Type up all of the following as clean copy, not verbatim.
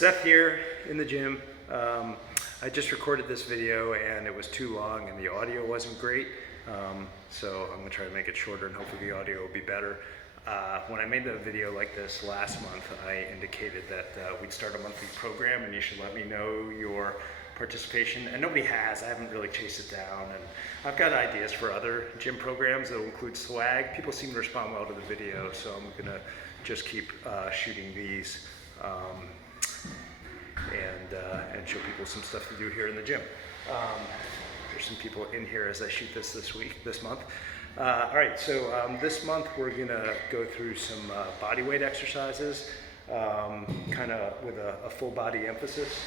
Seth here in the gym. I just recorded this video and it was too long and the audio wasn't great. So I'm gonna try to make it shorter and hopefully the audio will be better. When I made the video like this last month, I indicated that we'd start a monthly program and you should let me know your participation, and nobody has. I haven't really chased it down, and I've got ideas for other gym programs that will include swag. People seem to respond well to the video, so I'm gonna just keep shooting these and show people some stuff to do here in the gym. There's some people in here as I shoot this month. All right, so this month we're gonna go through some body weight exercises, kind of with a full body emphasis.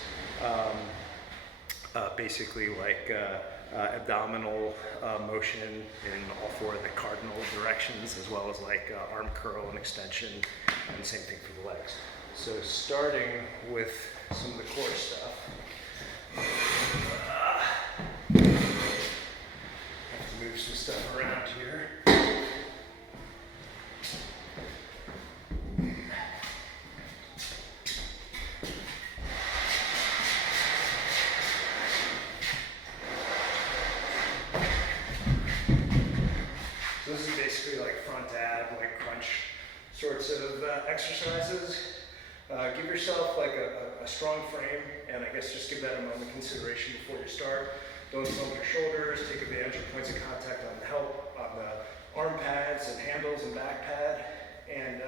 Basically like abdominal motion in all four of the cardinal directions, as well as like arm curl and extension, and same thing for the legs. So starting with some of the core stuff. Have to move some stuff around here. So this is basically like front ab, like crunch sorts of exercises. Give yourself like a strong frame, and I guess just give that a moment of consideration before you start. Don't slump your shoulders, take advantage of points of contact on the arm pads and handles and back pad. And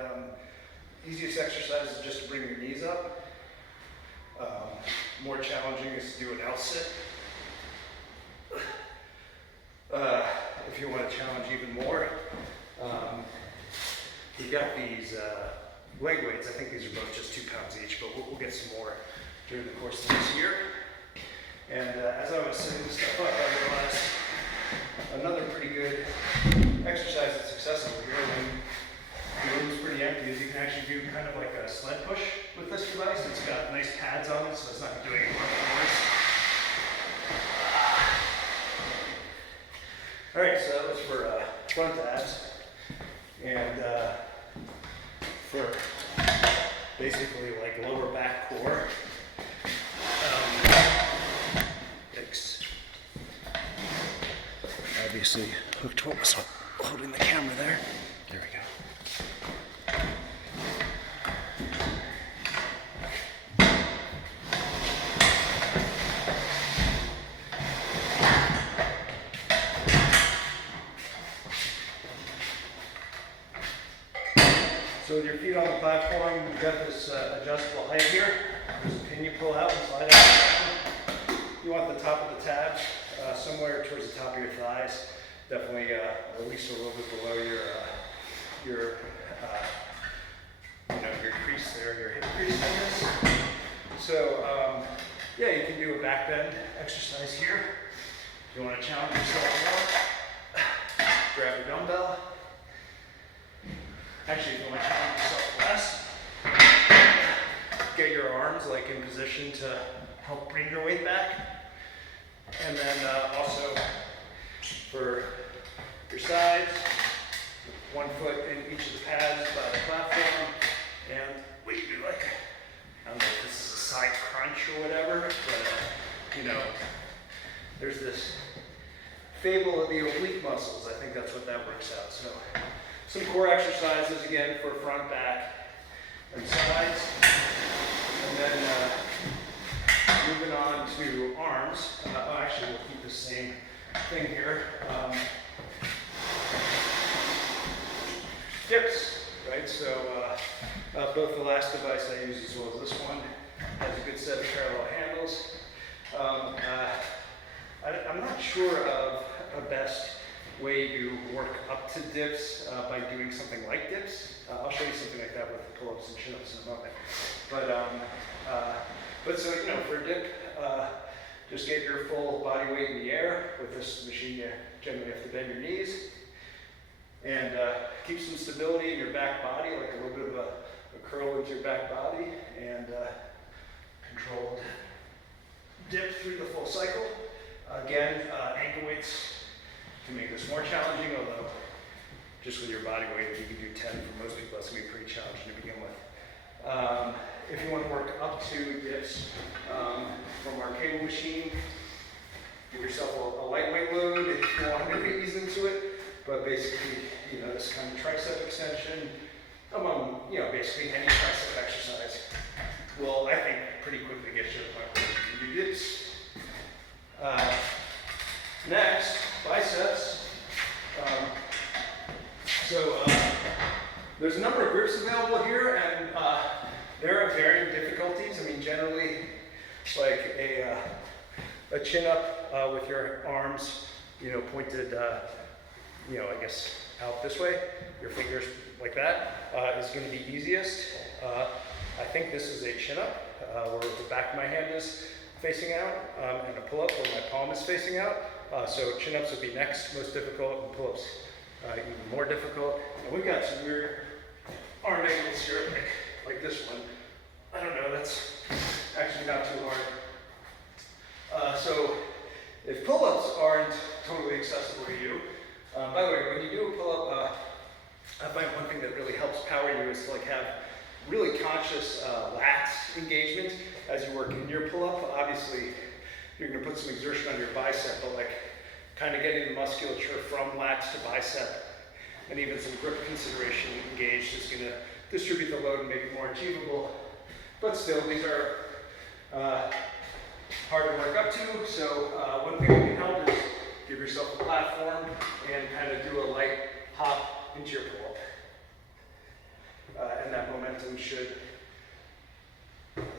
easiest exercise is just to bring your knees up. More challenging is to do an L sit. If you want to challenge even more, we've got these leg weights. I think these are both just 2 pounds each, but we'll get some more during the course of this year. And as I was setting this stuff up, I realized another pretty good exercise that's accessible here when the room's pretty empty is you can actually do kind of like a sled push with this device. It's got nice pads on it, so it's not doing any more force. All right, so that was for front abs, and for basically like lower back core. Obviously hooked what was holding the camera there. There we go. So with your feet on the platform, you've got this adjustable height here. There's a pin you pull out and slide out. You want the top of the tabs somewhere towards the top of your thighs. Definitely at least a little bit below your crease there, your hip crease, I guess. So yeah, you can do a back bend exercise here. If you want to challenge yourself more, grab your dumbbell. Actually, if you want to challenge yourself less, get your arms like in position to help bring your weight back. And then also for your sides, 1 foot in each of the pads by the platform. And we can do like, I don't know if this is a side crunch or whatever, but there's this fable of the oblique muscles. I think that's what that works out. So some core exercises again for front, back, and sides. And then moving on to arms. Actually, we'll keep the same thing here. Dips, right? So both the last device I use as well as this one has a good set of parallel handles. I'm not sure of a best way to work up to dips by doing something like dips. I'll show you something like that with pull-ups and chin-ups in a moment. But so, for a dip, just get your full body weight in the air. With this machine, you generally have to bend your knees. And keep some stability in your back body, like a little bit of a curl into your back body, and controlled dip through the full cycle. Again, ankle weights can make this more challenging, although just with your body weight, if you can do 10 for most people, that's going to be pretty challenging to begin with. If you want to work up to dips from our cable machine, give yourself a lightweight load if you want to ease into it. But basically, you know, this kind of tricep extension, among, you know, basically any tricep exercise will, I think, pretty quickly get you to the point where you do dips. Next, biceps. There's a number of grips available here, and there are varying difficulties. I mean, generally, like a chin up with your arms, you know, pointed, you know, I guess out this way, your fingers like that, is going to be easiest. I think this is a chin up, where the back of my hand is facing out, and a pull up where my palm is facing out. So chin ups would be next most difficult, and pull ups even more difficult. And we've got some weird arm angles here, like this one. I don't know, that's actually not too hard. So if pull ups aren't totally accessible to you, by the way, when you do a pull up, I find one thing that really helps power you is to like have really conscious lats engagement as you work in your pull up. Obviously, you're going to put some exertion on your bicep, but like kind of getting the musculature from lats to bicep and even some grip consideration engaged is going to distribute the load and make it more achievable. But still, these are hard to work up to. So one thing that can help is give yourself a platform and kind of do a light hop into your pull up. And that momentum should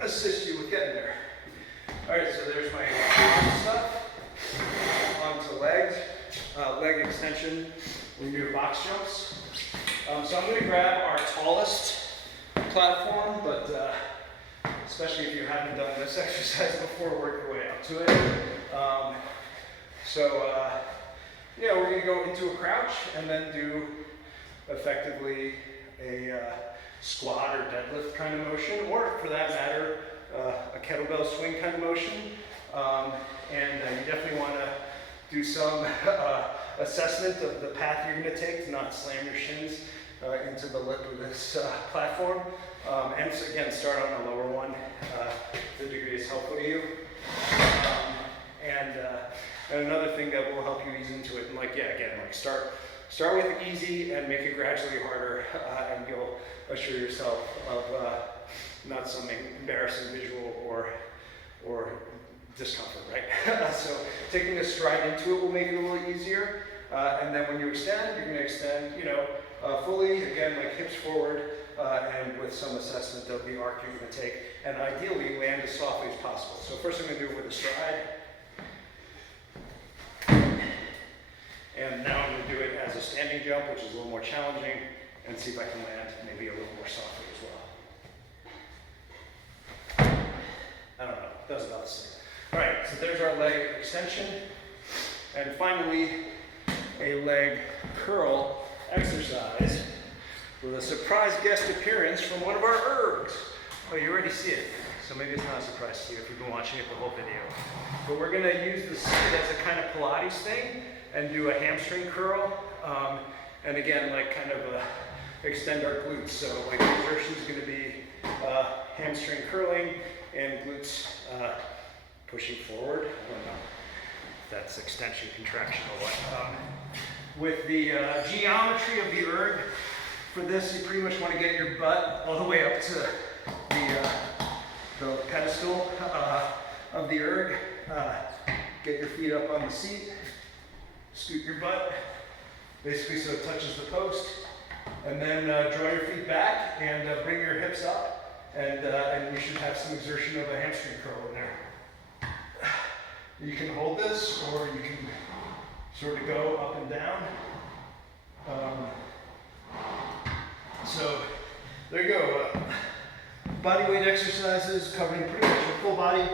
assist you with getting there. All right, so there's my stuff. Onto legs. Leg extension, we do box jumps. So I'm going to grab our tallest platform, but especially if you haven't done this exercise before, work your way up to it. Yeah, we're going to go into a crouch and then do effectively a squat or deadlift kind of motion, or for that matter, a kettlebell swing kind of motion. You definitely want to do some assessment of the path you're going to take to not slam your shins into the lip of this platform. And so again, start on a lower one if the degree is helpful to you. And another thing that will help you ease into it, and like, yeah, again, like start with easy and make it gradually harder, and you'll assure yourself of not some embarrassing visual or discomfort, right? So taking a stride into it will make it a little easier. And then when you extend, you're going to extend, you know, fully, again, like hips forward, and with some assessment of the arc you're going to take, and ideally land as softly as possible. So first I'm going to do it with a stride. And now I'm going to do it as a standing jump, which is a little more challenging, and see if I can land maybe a little more softly as well. I don't know, that was about the same. All right, so there's our leg extension. And finally, a leg curl exercise with a surprise guest appearance from one of our ergs. Oh, you already see it, so maybe it's not a surprise to you if you've been watching it the whole video. But we're gonna use the seat as a kind of Pilates thing and do a hamstring curl. And again, like kind of extend our glutes. So like the exertion is gonna be hamstring curling and glutes pushing forward. I don't know if that's extension, contraction, or what. With the geometry of the erg, for this you pretty much want to get your butt all the way up to the pedestal of the erg. Get your feet up on the seat, scoot your butt, basically so it touches the post, and then draw your feet back and bring your hips up, and you should have some exertion of a hamstring curl in there. You can hold this, or you can sort of go up and down. So there you go. Body weight exercises covering pretty much your full body,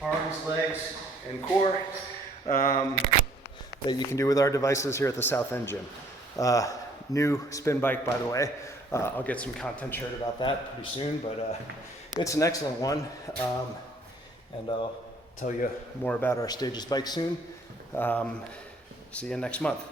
arms, legs, and core, that you can do with our devices here at the South End Gym. New spin bike, by the way. I'll get some content shared about that pretty soon, but it's an excellent one. And I'll tell you more about our Stages bike soon. See you next month.